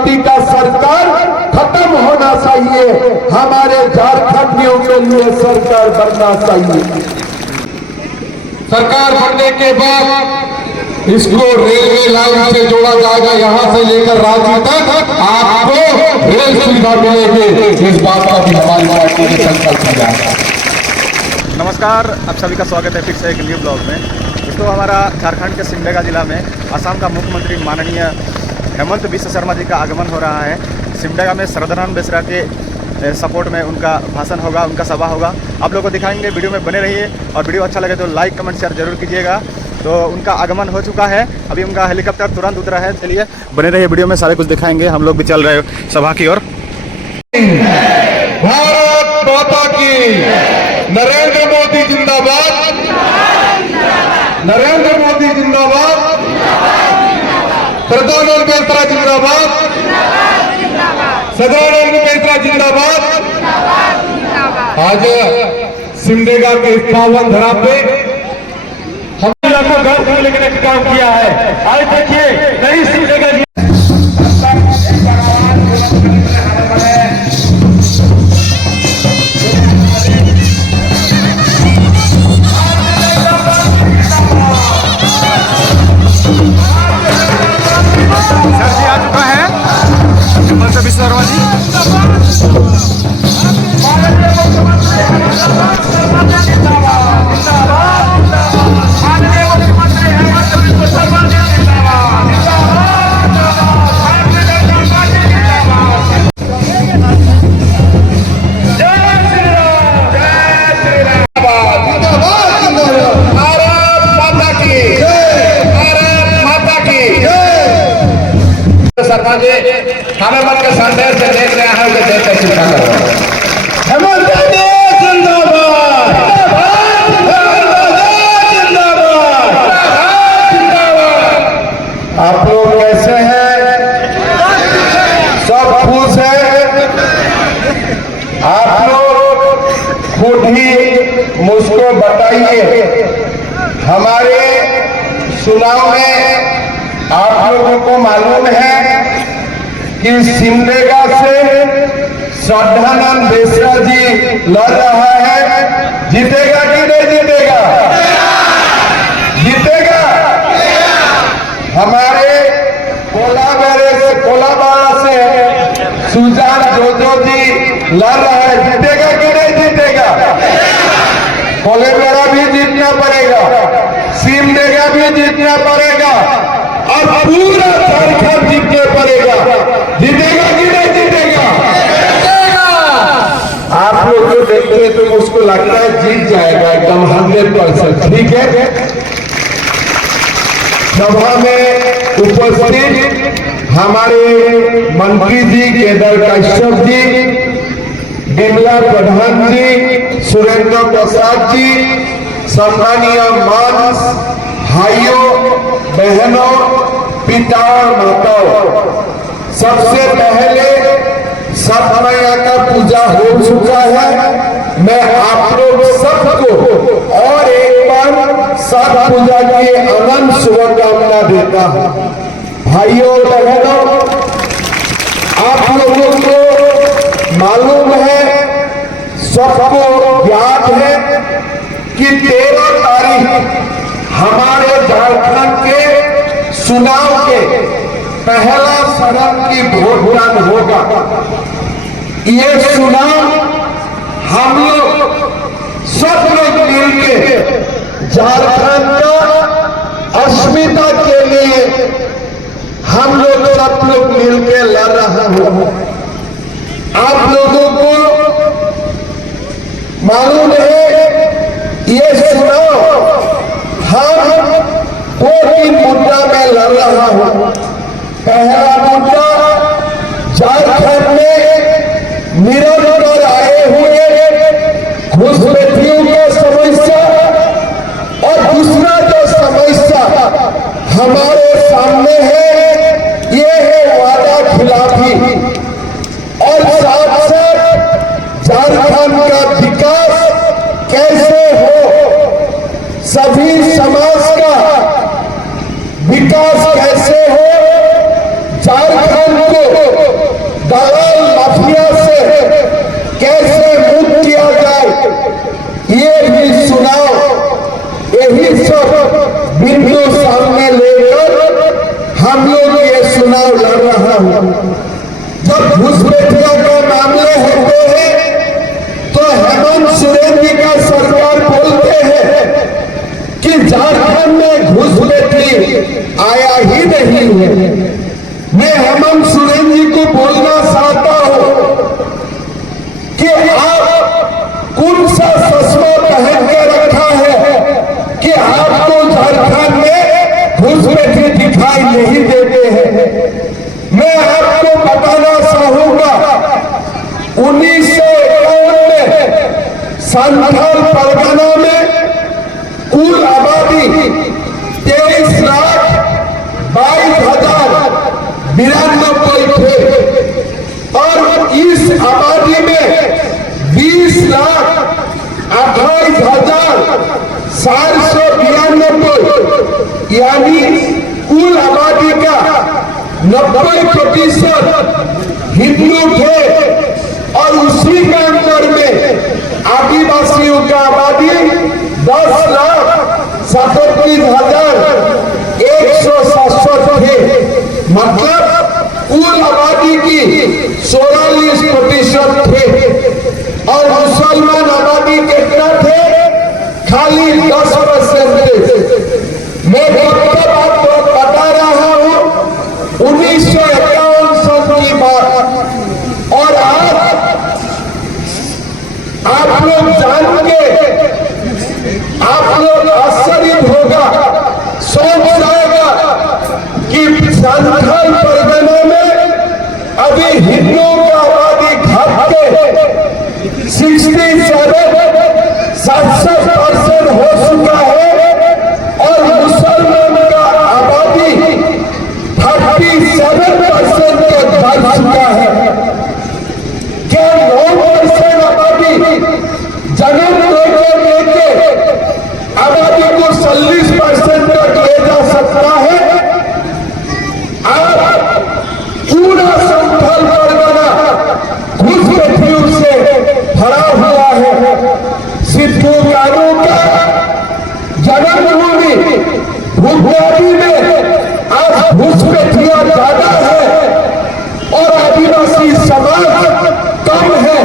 राजनीति का सरकार खत्म होना चाहिए। हमारे झारखंडियों के लिए सरकार बनना चाहिए। सरकार बनने के बाद इसको रेलवे लाइन से जोड़ा जाएगा। यहाँ से लेकर रांची तक आपको रेल सुविधा मिलेगी। इस बात का भी हमारी पार्टी ने संकल्प किया है। नमस्कार, आप सभी का स्वागत है फिर से एक न्यू ब्लॉग में। दोस्तों, हमारा झारखंड के सिमडेगा जिला में असम का मुख्यमंत्री माननीय हेमंत बिस्वा शर्मा जी का आगमन हो रहा है। सिमडेगा में श्रद्धानंद बेसरा के सपोर्ट में उनका भाषण होगा, उनका सभा होगा। आप लोगों को दिखाएंगे, वीडियो में बने रहिए और वीडियो अच्छा लगे तो लाइक कमेंट शेयर जरूर कीजिएगा। तो उनका आगमन हो चुका है, अभी उनका हेलीकॉप्टर तुरंत उतरा है। चलिए बने रहिए, वीडियो में सारे कुछ दिखाएंगे। हम लोग भी चल रहे हैं सभा की ओर। भारत माता की, नरेंद्र मोदी जिंदाबाद, नरेंद्र मोदी जिंदाबाद, श्रद्धानंद बेसरा जिंदाबाद, सदानंद बेसरा जिंदाबाद। आज सिमडेगा के पावन धरा पे हम को गर्व लेकर एक काम किया है। आज देखिए नई सिमडेगा शर्मा जी हमें मन के संदेश से देख रहे हैं कि देश कैसे शिक्षा कर रहे हैं। आप लोग कैसे हैं? सब खुश हैं? आप लोग खुद ही मुझको बताइए, हमारे चुनाव में आप लोगों को मालूम है कि सिमडेगा से श्रद्धानंद बेसरा जी लड़ रहा है। जीतेगा कि नहीं जीतेगा? जीतेगा। हमारे कोलाबाड़ा से सुजान जोजो जी लड़ रहा है। जीतेगा कि नहीं जीतेगा? कोलेबेड़ा भी जीतना पड़ेगा, सिमडेगा भी जीतना पड़ेगा और पूरा झारखंड जीतने पड़ेगा। जीतेगा कि नहीं जीतेगा? आप लोग जो देखते हैं तो उसको लगता है जीत जाएगा एकदम 100%। ठीक है। सभा में उपस्थित हमारे मंत्री जी केदार कश्यप जी, बिमला प्रधान जी, सुरेंद्र प्रसाद जी, सम्मानीय मानस भाइयों बहनों, पिता और माताओं, सबसे पहले छठ मैया का पूजा हो चुका है। मैं आप लोग सबको और एक बार छठ पूजा की अनंत शुभकामना देता हूं। भाइयों बहनों, आप लोगों को मालूम है, सबको ज्ञात है कि 13 तारीख हमारे झारखंड के चुनाव के पहला चरण की वोटदान होगा। ये चुनाव हम लोग सब लोग मिलकर झारखंड का अस्मिता के लिए हम लोग सब लोग मिलकर लड़ रहे हैं। आप लोगों को मालूम है ये चुनाव हम 2-3 मुद्दा में लड़ रहा हूं। पहला मुद्दा, झारखंड में निरंतर आए हुए घुसपैठियों की समस्या और दूसरा जो समस्या हमारे सामने है ये है वादा खिलाफी और साथ साथ झारखंड का विकास कैसे हो, सभी समाज का विकास कैसे हो, झारखंड को समस्या से कैसे मुक्त किया जाए ये भी सुनाओ। यही सब बिंदु सामने लेकर हम लोग ये चुनाव लड़ रहा हूं। जब घुसपैठियों के मामले होते हैं तो हेमंत सोरेन जी का सरकार बोलते हैं कि झारखंड में घुसपैठी आया ही नहीं है। मैं हेमंत सोरेन जी को बोलना चाहता हूं कि आप कौन सा चश्मा पहन के रखा है कि आपको झारखंड में घुसपैठी दिखाई नहीं देते हैं। मैं आपको बताना चाहूंगा 1951 में संथाल परगना में कुल आबादी 23,22,092 थे और इस आबादी में 20,28,492 यानी कुल आबादी का 90% हिंदू थे और उसी के अंदर में आदिवासियों का आबादी 10,37,167 थे। मतलब कुल आबादी की 44% थे और मुसलमान आबादी कितना थे? खाली 10% थे। मैं कब आपको बता रहा हूं 1951 सन की बात। और आज आप लोग जान के आप लोग आश्चर्य होगा, सोच जाएगा कि संथाल परगना में अभी हिंदुओं का आबादी घट के 67% हो चुका है और मुसलमान का आबादी 37% तक बढ़ चुका है। क्या 9% आबादी जन्म देके आबादी को 40% तक ले जा सकता है? आज पूरा संथाल परगना घुसपैठियों से भरा हुआ है। सिद्धू कानू का जन्मभूमि भुगवाड़ी में आज घुसपैठियां ज्यादा है और आदिवासी समाज कम है।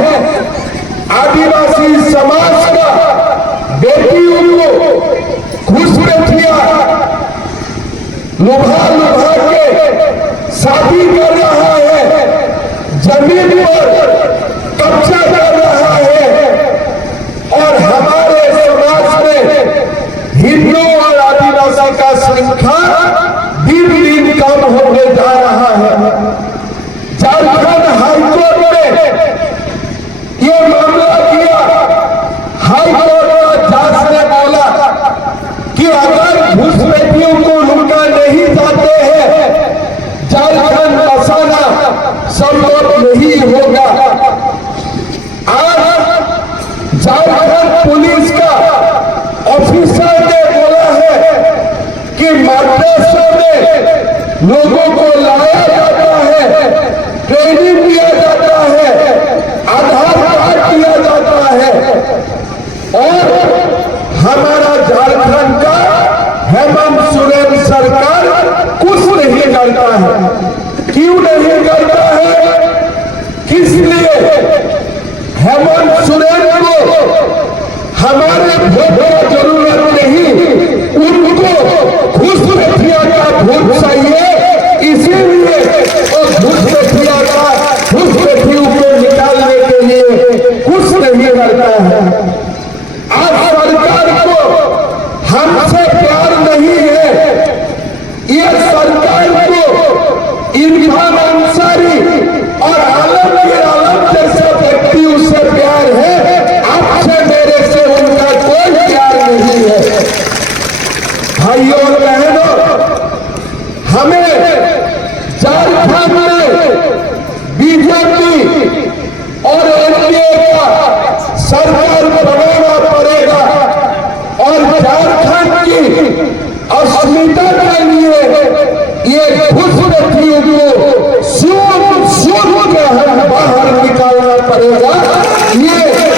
आदिवासी समाज का बेटियों को घुसपैठियां लुभा के शादी कर रहा है, जमीन पर कब्जा कर रहा है और हमारे समाज में हिंदू और आदिवासी का संख्या दिन दिन कम होने जा रहा है। झारखंड हाईकोर्ट में ये मामला किया। हाईकोर्ट का जज ने बोला कि अगर घुसपैठियों को रोका नहीं जाते हैं झारखंड बसाना संभव नहीं होगा। आज झारखंड पुलिस का ऑफिसर ने बोला है कि मद्रासों में लोगों को लाया जाता है, ट्रेनिंग दिया जाता है, आधार कार्ड दिया जाता है और हमारा झारखंड का हेमंत सोरेन सरकार कुछ नहीं करता है। क्यों नहीं करता है? किस लिए? हेमंत सोरेन को हमारे वोट की जरूरत नहीं, उनको घुसपैठिया का वोट चाहिए। इसीलिए वो घुसपैठियों को निकालने के लिए कुछ नहीं करता है। आज सरकार को हमसे प्यार नहीं है, ये सरकार को इरफान अंसारी और आलमगीर आलम जैसे व्यक्तियों से प्यार है। आपसे मेरे से उनका कोई प्यार नहीं है। भाइयों और बहनों, हमें झारखंड में बीजेपी पड़ेगा, ये सब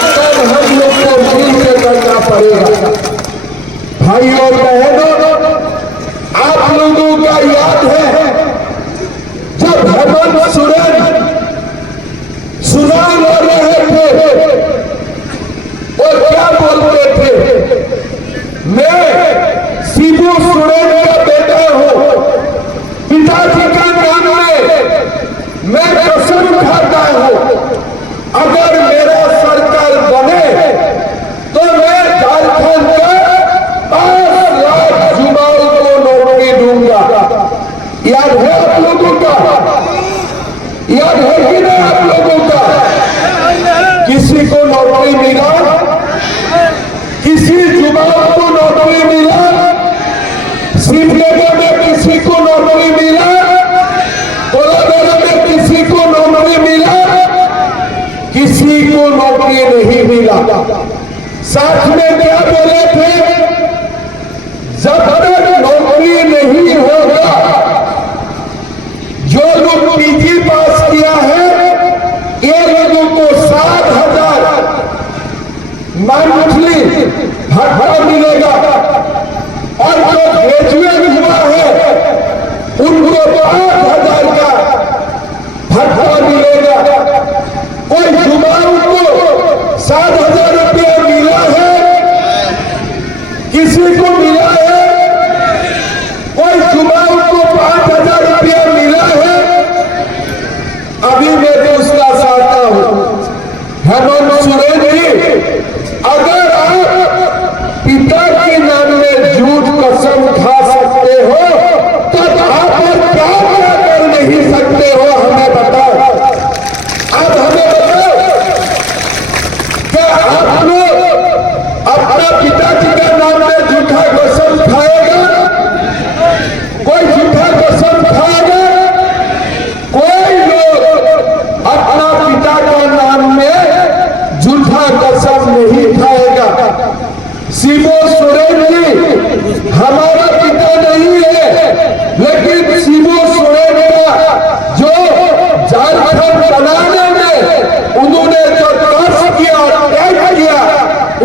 हम लोग को मिलकर करना पड़ेगा। भाई और बहनों, आप लोगों का याद है जब हेमंत सोरेन चुनाव लड़ रहे थे और क्या बोलते थे, मैं शिबू सोरेन का बेटा हूं, पिताजी का नाम में मैं कसम खाता हूं, अगर मेरा सरकार बने तो मैं झारखंड के 5 लाख युवाओं को नौकरी दूंगा। याद है आप लोगों का? याद है कि नहीं आप लोगों का? किसी को नौकरी मिला? किसी युवाओं को नौकरी मिला? श्रीनगर में किसी को नौकरी मिला? कोलाघाट में किसी को नौकरी मिला? किसी को नौकरी नहीं मिला। साथ में क्या बोले थे, जब तक नौकरी नहीं होगा, जो लोग पीजी पास किया है ये लोगों को 7,000 मंथली भत्ता मिलेगा, और जो ग्रेजुएट हुआ है उनको 5,000 का भत्ता मिलेगा। कोई युवाओं को 7,000 रुपया मिला है? किसी को मिला है? कोई युवाओं को 5,000 रुपया मिला है? अभी मैं पूछना चाहता हूं, हेमंत सोरेन जी, अगर आप पिता के नाम में झूठ कसम खा सकते हो तब आप क्या क्या कर नहीं सकते हो, हमें बताओ। आप हमें बताओ, क्या आप लोग अपना पिताजी का नाम में झूठा कसम खाएगा? कोई झूठा कसम खाएगा? कोई लोग अपना पिता का नाम में झूठा कसम नहीं खाएगा। शिबू सोरेन जी हमारा पिता नहीं है, लेकिन शिबू सोरेन का जो झारखंड बनाने में उन्होंने जो कष्ट किया, त्याग किया,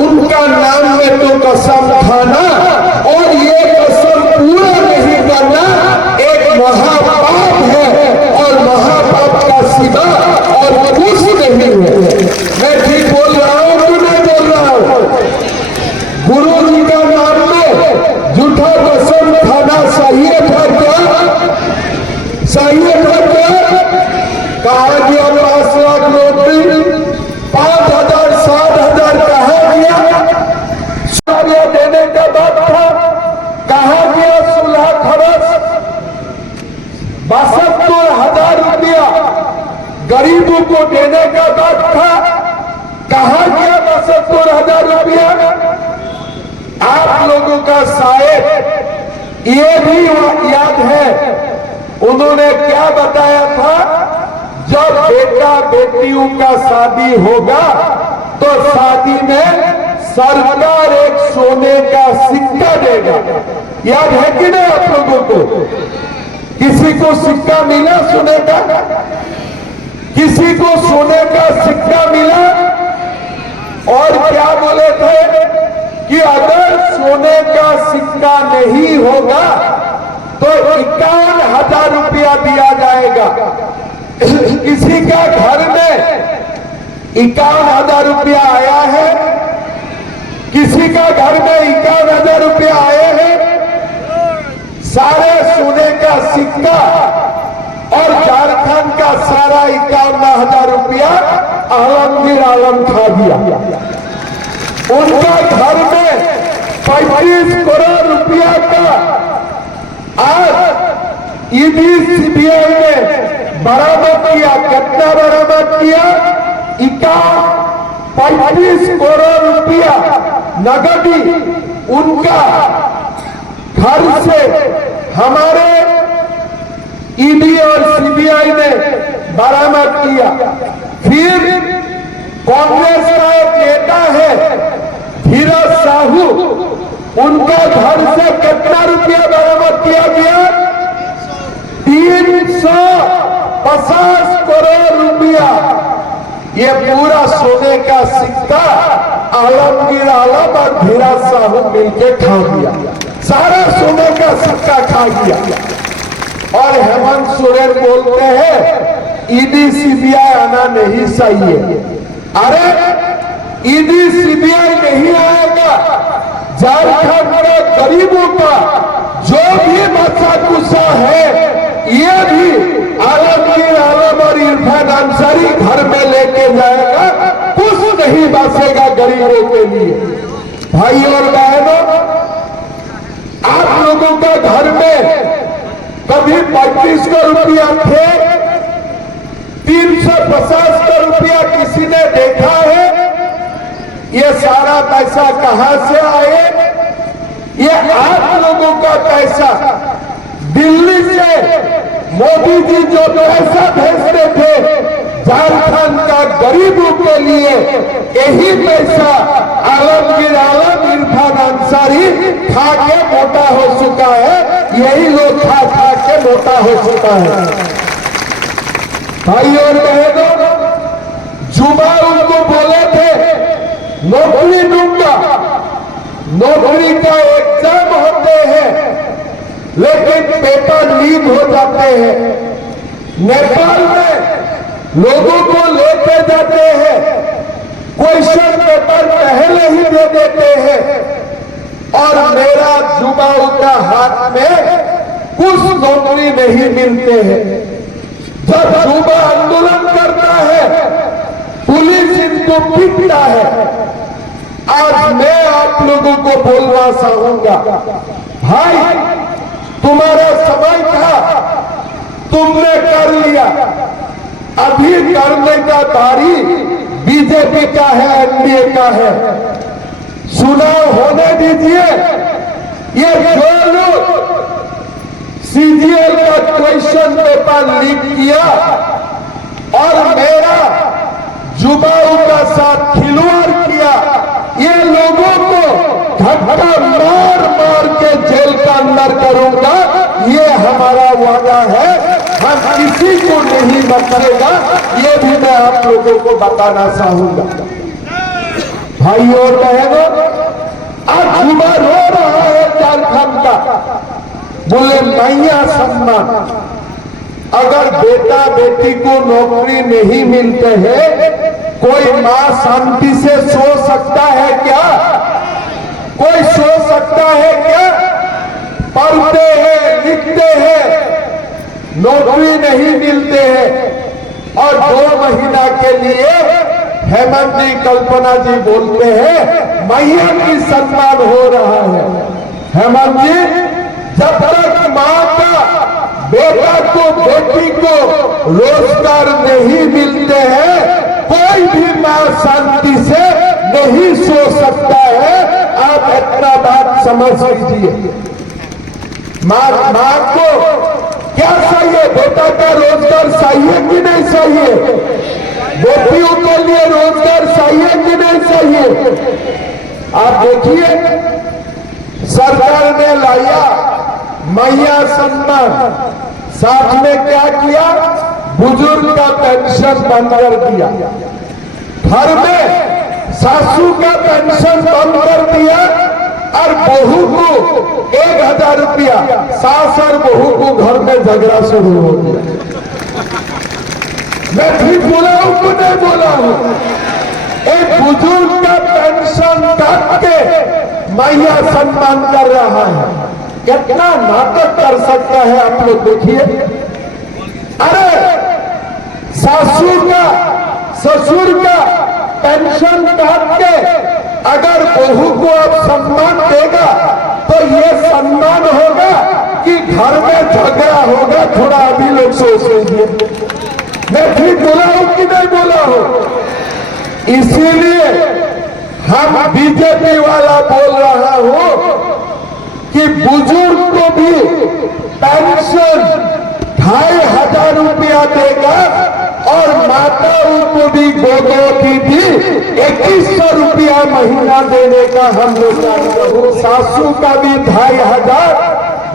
उनका नाम में तो कसम खाना और ये कसम पूरा नहीं करना एक महापाप है, और महापाप का सिवा और कुछ नहीं है। मैं ठीक बोल रहा हूं कि नहीं बोल रहा हूं? गुरु जी का नाम में झूठा कसम खाना सही था क्या? सही था क्या? कहा गया 5 लाख नौकरी, 5,000 7,000 कहा गया? सुलह देने का बात था, कहा गया सुलह खर्च 72,000 रुपया गरीबों को देने का बात था, कहा गया 72,000 रुपया? आप लोगों का शायद ये भी याद है, उन्होंने क्या बताया था, जब बेटा बेटियों का शादी होगा तो शादी में सरकार एक सोने का सिक्का देगा। याद है कि नहीं आप लोगों को? किसी को सिक्का मिला सोने का? किसी को सोने का सिक्का मिला? और क्या बोले थे कि अगर सोने का सिक्का नहीं होगा तो 51,000 रुपया दिया जाएगा। किसी का घर में 51,000 रुपया आया है? किसी का घर में 51,000 रुपया आए हैं? सारे सोने का सिक्का और झारखंड का सारा 51,000 रुपया आलमगीर आलम खा दिया। उनका घर में 35 करोड़ रुपया का आज ईडी सीबीआई ने बरामद किया। कितना बरामद किया? 35 करोड़ रुपया नगदी उनका घर से हमारे ईडी और सीबीआई ने बरामद किया। फिर कांग्रेस का एक नेता है धीरज साहू, उनका घर से कितना रुपया बरामद किया गया? 350 करोड़ रुपया ये पूरा सोने का सिक्का आलमगीर आलम और धीराज साहू मिलके खा गया, सारा सोने का सिक्का खा गया। और हेमंत सोरेन बोलते हैं ईडी सीबीआई आना नहीं सही है। अरे ईडी सीबीआई नहीं आएगा, झारखंड के गरीबों का जो भी मसा कुसा है ये भी आलमगीर आलम और इरफान अंसारी घर में लेके जाएगा, कुछ नहीं बचेगा गरीबों के लिए। भाई और बहनों, आप लोगों का घर में कभी 2500 रुपया थे, 350 का रुपया किसी ने देखा है? ये सारा पैसा कहां से आए? ये आप लोगों का पैसा। दिल्ली से मोदी जी जो पैसा भेजते थे झारखंड का गरीबों के लिए, यही पैसा आलमगीर आलम इरफान अंसारी खा के मोटा हो चुका है, यही लोग खा खा के मोटा हो चुका है। भाई और बहनों, जुमा उनको बोले थे नौकरी दूंगा, नौकरी का एग्जाम होते हैं लेकिन पेपर लीक हो जाते हैं। नेपाल में लोगों को लेके जाते हैं, क्वेश्चन पेपर पहले ही दे देते हैं और मेरा जुबाऊ का हाथ में कुछ नौकरी नहीं मिलते हैं। जब जुबा आंदोलन करता है पुलिस इनको पीटता है। आज मैं आप लोगों को बोलना चाहूंगा, भाई तुम्हारा समय था, तुमने कर लिया, अभी करने का बारी बीजेपी का है, एनडीए का है। चुनाव होने दीजिए। ये जो लोग सीजीएल का क्वेश्चन पेपर लीक किया और मेरा जुबाऊ का साथ खिलवाड़ किया, ये लोगों को धक्का मार मार के जेल का अंदर करूंगा, ये हमारा वादा है। हम किसी को नहीं बख्शेगा, ये भी मैं आप लोगों को बताना चाहूंगा। भाई और बहनों, आज जुबा रो रहा है झारखंड का, बोले मैया सम्मान। अगर बेटा बेटी को नौकरी नहीं मिलते हैं, कोई मां शांति से सो सकता है क्या? कोई सो सकता है क्या? पढ़ते हैं, लिखते हैं, नौकरी नहीं मिलते हैं और 2 महीना के लिए हेमंत जी, कल्पना जी बोलते हैं मैया की सम्मान हो रहा है। हेमंत जी, जब तक मां का बेटा को बेटी को रोजगार नहीं मिलते हैं, कोई भी मां शांति से नहीं सो सकता है। आप इतना बात समझ लीजिए। मां को क्या चाहिए? बेटा का रोजगार चाहिए कि नहीं चाहिए? बेटियों के लिए रोजगार चाहिए कि नहीं चाहिए? आप देखिए, सरकार ने लाया मैया सम्मान, साथ में क्या किया? बुजुर्ग का पेंशन बंद कर दिया। घर में सासू का पेंशन बंद कर दिया और बहू को 1000 रुपया, सास और बहू को घर में झगड़ा शुरू हो गया। मैं ठीक बोला हूं कि नहीं बोला हूं? एक बुजुर्ग का पेंशन काट के मैया सम्मान कर रहा है। कितना नाटक कर सकता है आप लोग देखिए। अरे सासू का, ससुर का पेंशन काट के अगर बहू को अब सम्मान देगा तो ये सम्मान होगा कि घर में झगड़ा होगा? थोड़ा अभी लोग सोच लीजिए। मैं ठीक बोला हूं कि नहीं बोला हूं? इसीलिए हम बीजेपी वाला बोल रहा हूं कि बुजुर्ग को भी पेंशन 2500 रुपया देगा और माताओं को भी गोदों की भी 2100 रुपया महीना देने का हम लोग चाहते हैं। सासू का भी 2500,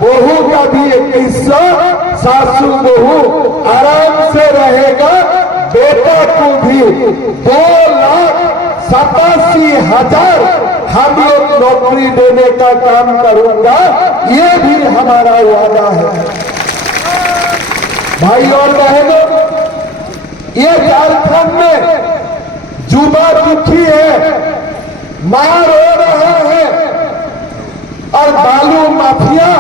बहू का भी 2100। सासू बहू आराम से रहेगा, बेटा को भी 2,87,000 हम लोग नौकरी देने का काम करूंगा, ये भी हमारा वादा है। भाई और बहनों, ये झारखंड में युवा दुखी है, मार हो रहा है और बालू माफिया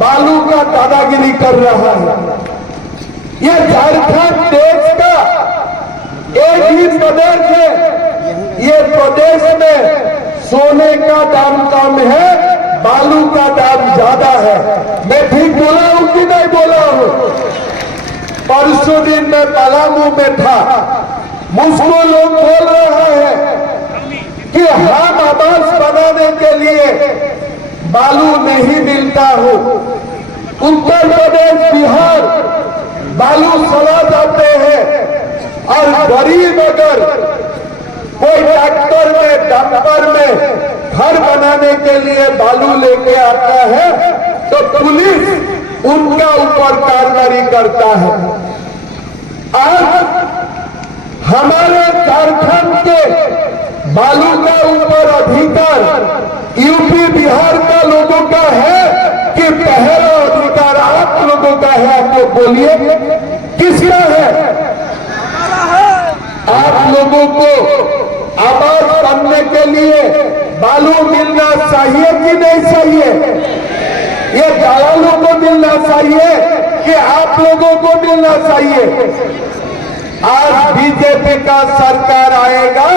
बालू का दादागिरी कर रहा है। ये झारखंड देश का एक ही प्रदेश है, ये प्रदेश में सोने का दाम कम है, बालू का दाम ज्यादा है। मैं ठीक बोला हूं कि नहीं बोला हूं? परसों दिन मैं पलामू में था, मुझको लोग बोल रहा है कि हम आवास बनाने के लिए बालू नहीं मिलता हो। उत्तर प्रदेश, बिहार बालू चला जाते हैं और गरीब अगर कोई ट्रैक्टर में, डंपर में घर बनाने के लिए बालू लेके आता है तो पुलिस उनका ऊपर कार्रवाई करता है। आज हमारे झारखंड के बालू का ऊपर अधिकार यूपी बिहार का लोगों का है कि पहला अधिकार आप लोगों का है? आप लोग बोलिए किसका है? आप लोगों को आवास बनने के लिए बालू मिलना चाहिए कि नहीं चाहिए? ये दलालों को मिलना चाहिए कि आप लोगों को मिलना चाहिए? आज बीजेपी का सरकार आएगा,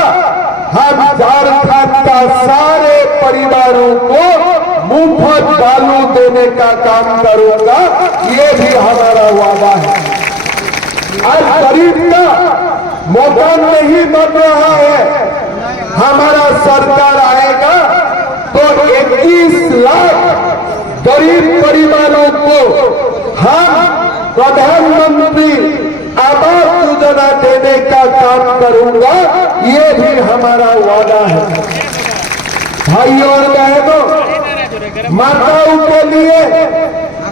हम झारखंड का सारे परिवारों को मुफ्त बालू देने का काम करूंगा, ये भी हमारा वादा है। आज गरीब का मकान नहीं बन रहा है, हमारा सरकार आएगा तो 21 लाख गरीब परिवारों को हम प्रधानमंत्री आवास योजना देने का काम करूंगा, ये भी हमारा वादा है। भाई और बहनों, माताओं के लिए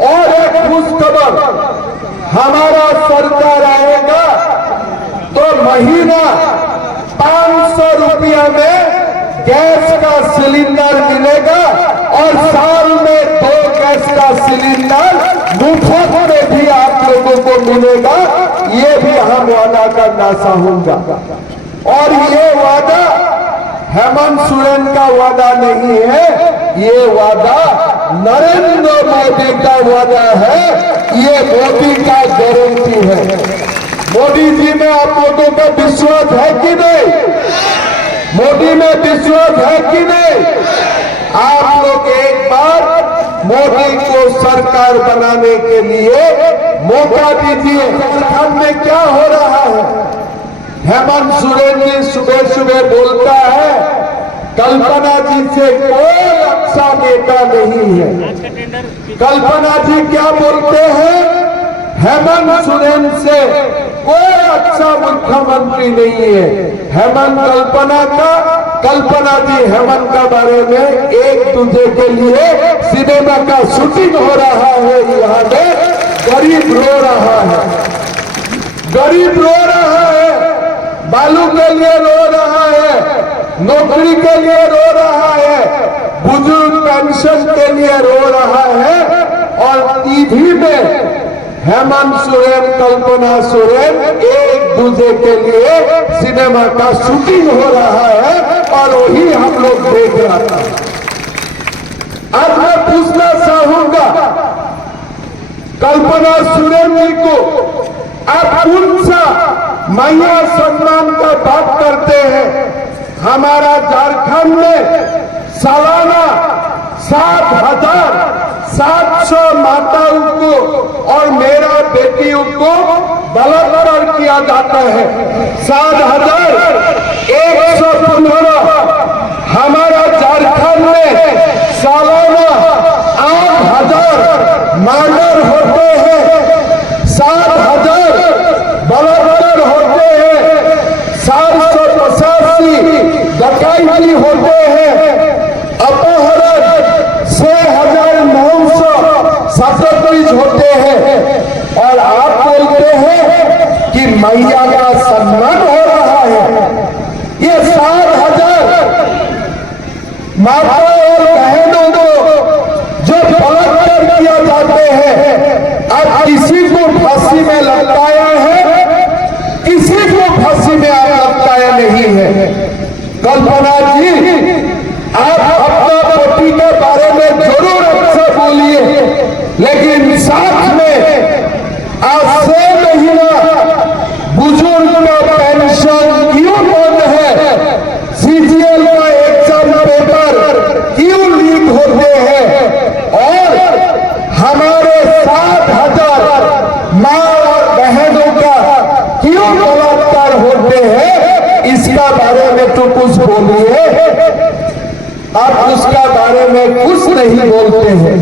और एक खुशखबर, हमारा सरकार आएगा तो महीना 500 रुपया में गैस का सिलेंडर मिलेगा और साल में 2 गैस का सिलेंडर मुफ्त में भी आप लोगों को मिलेगा, ये भी हम वादा करना चाहूंगा। और ये वादा हेमंत सोरेन का वादा नहीं है, ये वादा नरेंद्र मोदी का वादा है, ये मोदी का गारंटी है। मोदी जी में आप लोगों का विश्वास है कि नहीं? मोदी में विश्वास है कि नहीं? आप लोग एक बार मोदी को सरकार बनाने के लिए मौका दीजिए। झारखंड में क्या हो रहा है? हेमंत सोरेन जी सुबह सुबह बोलता है कल्पना जी से कोई अच्छा नेता नहीं है। कल्पना जी क्या बोलते हैं? हेमंत सोरेन से कोई अच्छा मुख्यमंत्री नहीं है। हेमंत कल्पना जी हेमंत के बारे में एक दूसरे के लिए सिनेमा का शूटिंग हो रहा है। यहाँ पे गरीब रो रहा है, गरीब रो रहा है, बालू के लिए रो रहा है, नौकरी के लिए रो रहा है, बुजुर्ग पेंशन के लिए रो रहा है। और टीवी में हेमंत सोरेन, कल्पना सोरेन एक दूसरे के लिए सिनेमा का शूटिंग हो रहा है और वही हम लोग देख रहे हैं। आज मैं पूछना चाहूंगा कल्पना सोरेन जी को, आप कौन सा महिला सम्मान का बात करते हैं? हमारा झारखंड में सालाना 7,700 माताओं को और मेरा बेटियों को बलात्कार किया जाता है। 7,115 हमारा झारखंड में सालाना 8,000 मर्डर होते हैं, 7,000 बलात्कार होते हैं, 485 डकैती होते हैं, अपहरण 6,937 होते हैं। और आप बोलते हैं कि की मैया का सम्मान हो रहा है। ये 7,000 माता और बहनों को जो बलात्कार किया जाते हैं, अब किसी को फांसी में लटकाया है, किसी को फांसी में आप लटकाया नहीं है। कल्पना जी, आप अपना पति के बारे में जरूर अच्छा बोलिए, लेकिन साथ में आज 6 महीना बुजुर्ग का पेंशन क्यों बंद है, सीजीएल का एग्जाम पेपर क्यों लीक होते हैं, और हमारे 7,000 माँ और बहनों का क्यों बलात्कार होते हैं, इसका बारे में तो कुछ बोलिए। आप उसका बारे में कुछ नहीं बोलते हैं,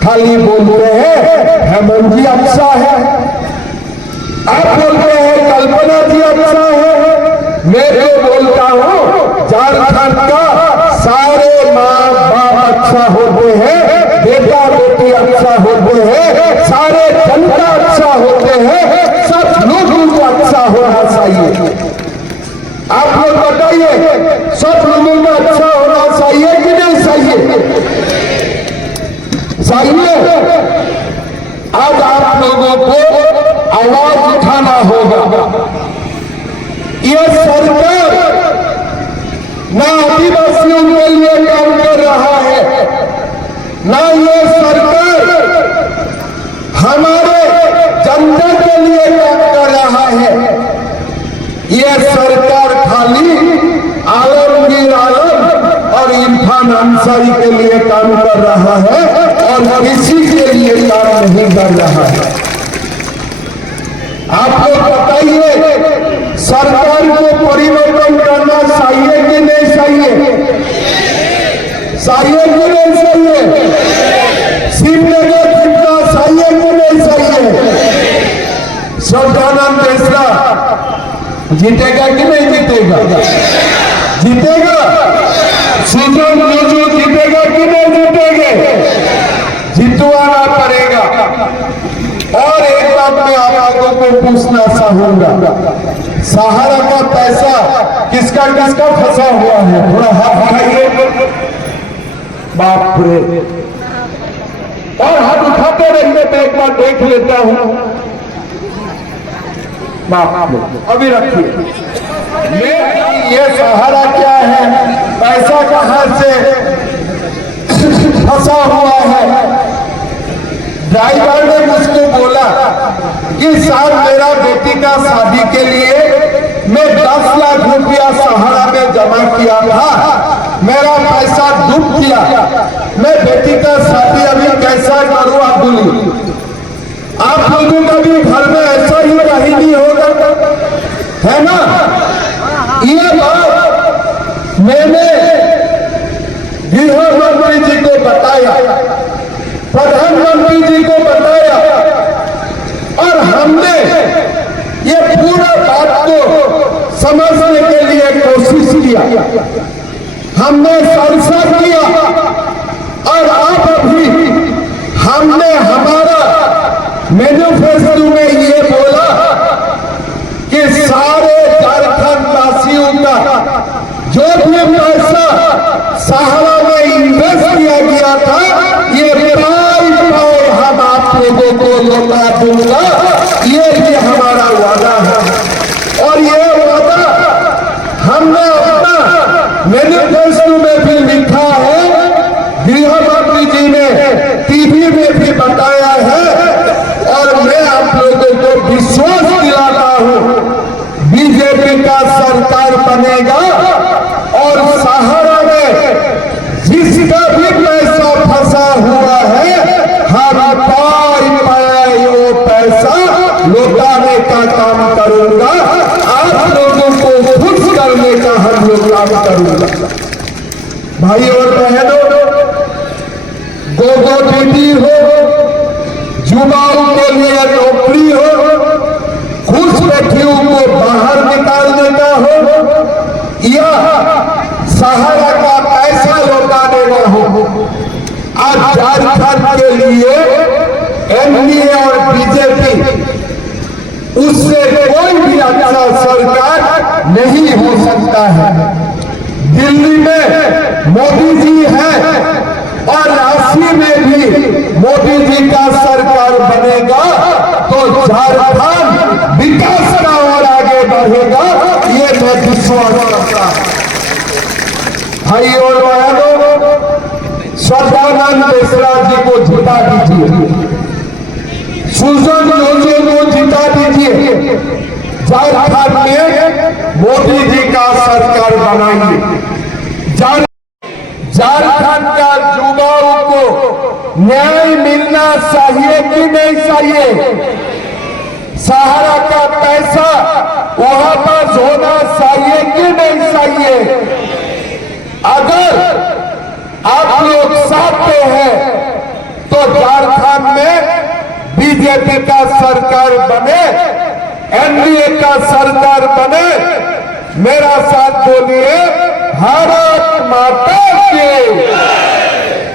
खाली बोलते हैं हेमंत जी अच्छा है, आप बोलते हैं कल्पना जी अच्छा है। मैं तो बोलता हूँ झारखंड का सारे माँ बाप अच्छा होते हैं, बेटा बेटी अच्छा होते हैं, सारे जनता अच्छा होते हैं, सब लोगों को अच्छा होना चाहिए। आप लोग बताइए, सब लोगों का अच्छा होना चाहिए कि नहीं चाहिए? चाहिए। आज आप लोगों को आवाज उठाना होगा। ये सरकार ना आदिवासियों के लिए काम कर रहा है, ना ये सरकार हमारे जनता के लिए काम कर रहा है। ये सरकार खाली आलमगीर आलम और इरफान अंसारी के लिए काम कर रहा है और किसी के लिए काम नहीं कर रहा है। आप लोग बताइए, सरकार को परिवर्तन करना चाहिए कि नहीं चाहिए? चाहिए कि नहीं चाहिए? सिमडेगा जीतना चाहिए कि नहीं चाहिए? सौदानंद मिश्रा जीतेगा कि नहीं जीतेगा? जीतेगा। सुजन जोजो जीतेगा कि नहीं जीतेंगे? जितवाना पड़ेगा। और एक बात मैं आप लोगों को पूछना चाहूंगा, सहारा का पैसा किसका किसका फंसा हुआ है? थोड़ा हाथ उठाइए। बाप रे, और हाथ उठाते रहिए, मैं एक बार देख लेता हूं। अभी रखिए। ये सहारा क्या है? पैसा कहां से फंसा हुआ है? ड्राइवर ने मुझको बोला कि साहब मेरा बेटी का शादी के लिए मैं 10 लाख रुपया सहारा में जमा किया था, मेरा पैसा डूब गया, मैं बेटी का शादी अभी कैसा करूं? आप बोलिए। आप लोगों का भी घर में ऐसा ही कहानी होगा, है ना? ये बात मैंने गृह मंत्री जी को बताया, प्रधानमंत्री जी को बताया, और हमने ये पूरा बात को समझने के लिए कोशिश किया, हमने चर्चा किया, और अब अभी हमने हमारा मैनिफेस्टो में ये बोला कि सारे झारखंड वासियों का जो भी पैसा सहारा में इन्वेस्ट किया गया था, ये पाई हम आप लोगों को लौटा दूंगा, ये भी हमारा वादा है। और ये वादा हमने अपना मैनिफेस्टो में भी लिखा है, गृह मंत्री जी ने टीवी में भी बताया है, और मैं आप लोगों को विश्वास दिलाता हूं, बीजेपी का सरकार बनेगा और सहारा में जिसका भी पैसा फंसा हुआ है, हम पाई वो पैसा लौटाने का काम करूंगा, आप लोगों को खुश करने का हम लोग काम करूंगा। भाई और बहनों, गोगो दीदी हो, युवाओं के लिए नौकरी हो, खुश बेटियों को बाहर निकालने का हो, या सहारा का पैसा लौटाने का हो, आज झारखंड के लिए एनडीए और बीजेपी उससे कोई सरकार नहीं हो सकता है। दिल्ली में मोदी जी हैं और रांची में भी मोदी जी का सरकार बनेगा तो झारखंड विकास का और आगे बढ़ेगा, ये मैं विश्वास करता हूं। भाई और बहनों, सदानंद मिश्रा जी को जिता दीजिए, सुजन जोजो को जिता दीजिए, झारखंड में मोदी जी का सरकार बनाएंगे। झारखंड का युवाओं को न्याय मिलना चाहिए कि नहीं चाहिए? सहारा का पैसा वहां पर होना चाहिए कि नहीं चाहिए? अगर आप लोग चाहते हैं तो झारखंड में बीजेपी का सरकार बने, एनडीए का सरकार बने। मेरा साथ बोलिए, भारत माता की,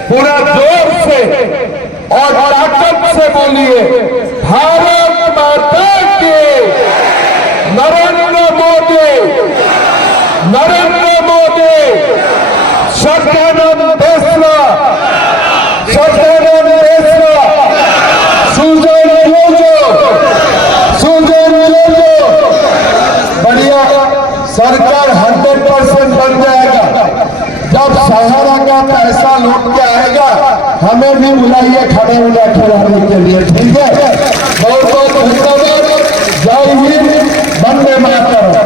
पूरा जोर से और ताकत से बोलिए, भारत माता की। नरेंद्र मोदी, नरेंद्र मोदी, सत्यानंद मिश्रा, सत्यानंद मिश्रा, सुजन जोजो, सुजन जोजो। बढ़िया सरकार 100% बन जाएगा। जब सहारा का पैसा लौट के आएगा, हमें भी बुलाइए खड़े उड़ा खिलाने के लिए, ठीक है? बहुत बहुत धन्यवाद। जय हिंद, वंदे मातरम।